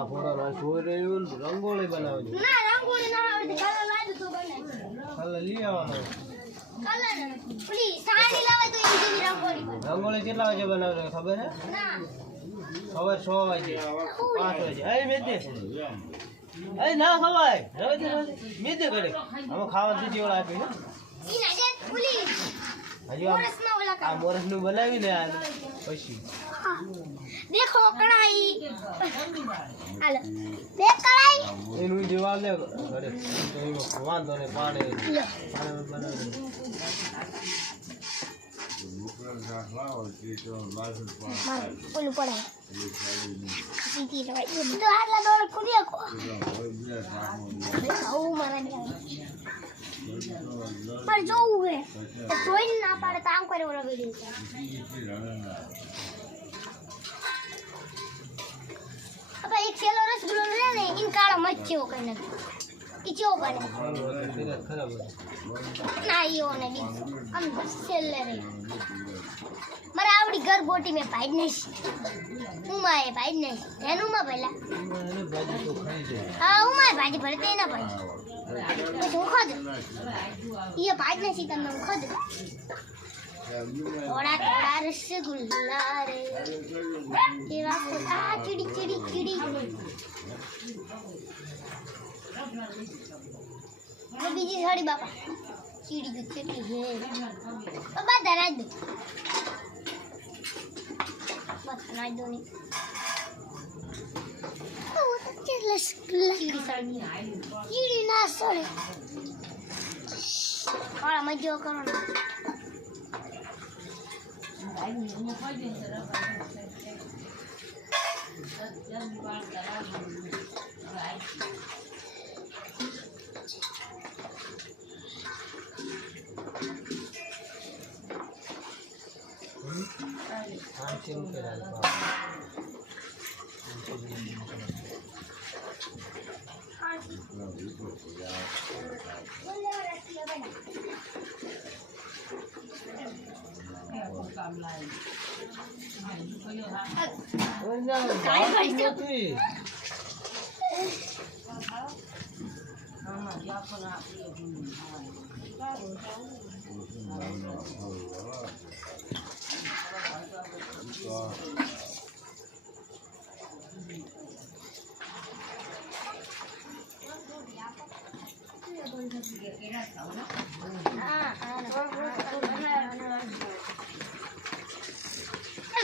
ના ફોડા જોઈ રહ્યું રંગોળી બનાવજો ના રંગોળી ના આવડે કલર લાવી તો બને કલર લઈ આવવાનો કલર પ્લીઝ સાડી લાવે તો એ જેવી રંગોળી બને રંગોળી કેટલા વાગે બનાવજો ખબર હે ના સવારે 6 વાગે 5 વાગે એ મેદે એ ના ખવાય રવે મેદે કરે અમે ખાવા દીધી ઓલા આપી ઈ ના જે પ્લીઝ હજી મોરસમાં ઓલા આ મોરસ નું બનાવી ને આ પછી देखो कढ़ाई हेलो देख कढ़ाई એનું દીવાલ લે ઘરે તો એમાં વાંધો ને પાણી लो બનાવી बोलो पड़ा सीधी रहा ये तो हाथ ला दौड़ खुदिया को ओ मारा नहीं पर जो हुए तो कोई ना पाड़े काम करे वाला वीडियो अब एक किलो रसगुल्ला ले ले इन काला मच्छी हो करने की जो बने ખરાબ ना ये होने दी हम सेल ले रहे मारा आवड़ी घर बोटी में भाई नहीं उमा है भाई नहीं एनु मा पहला એને ભાજી તો ખાઈ જાય हां उमा है भाजी भरते ना भाई तो खा दे ये भाई नहीं सीता मैं खा दे थोड़ा थोड़ा रसगुल्ला रे ये रात आ चिड़ी चिड़ी चिड़ी मैं बीजी साड़ी बापा चिड़ी की चिड़ी है बाबा धरा दो बस ना दो नहीं ओ तो रसगुल्ला चिड़ी साड़ी चिड़ी ना सोले और मजा करो ना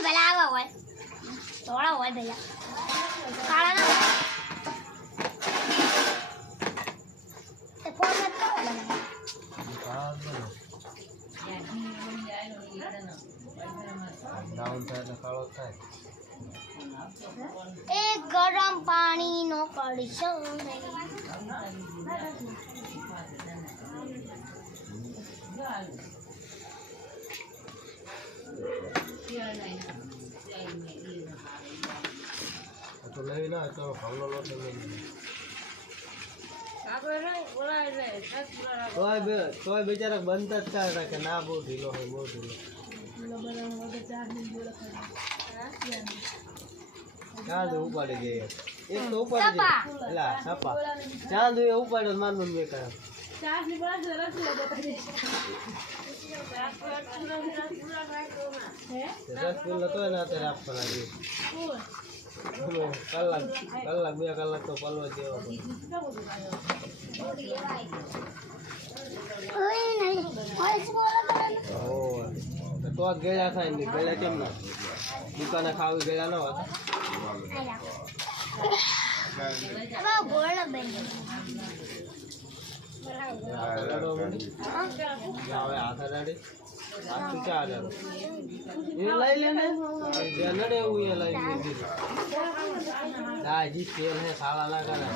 भला हुआ है थोड़ा हुआ है भैया काला ना फोन में तो बना ડાઉન થાય એટલે કાળો થાય एक गरम पानी नो कड़ी छो તો લેવી ના તો ભાવનો લોટ લઈ તોય બિચારા બનતા જ હતા કે ના બહુ ઢીલો હોય બહુ ઢીલો ચાંદ ઉપાડી દે એક તો ઉપાડી દે એલા સપા ચાંદ એ ઉપાડ્યો માનવું બે કરે રસગુલ્લા તો એના હાથે રાખવાના છે કલાક બે કલાક તો પલવા દેવા પડે તો ગળ્યા થાય ને ગળ્યા કેમ ના દુકાને ખાવી ગળ્યા ના હોત હાથ અડાડી આખું 4000 એ લઈ લે ને નડે એવું એ લઈ લીધું હજી તેલ હે સાળા ના કરે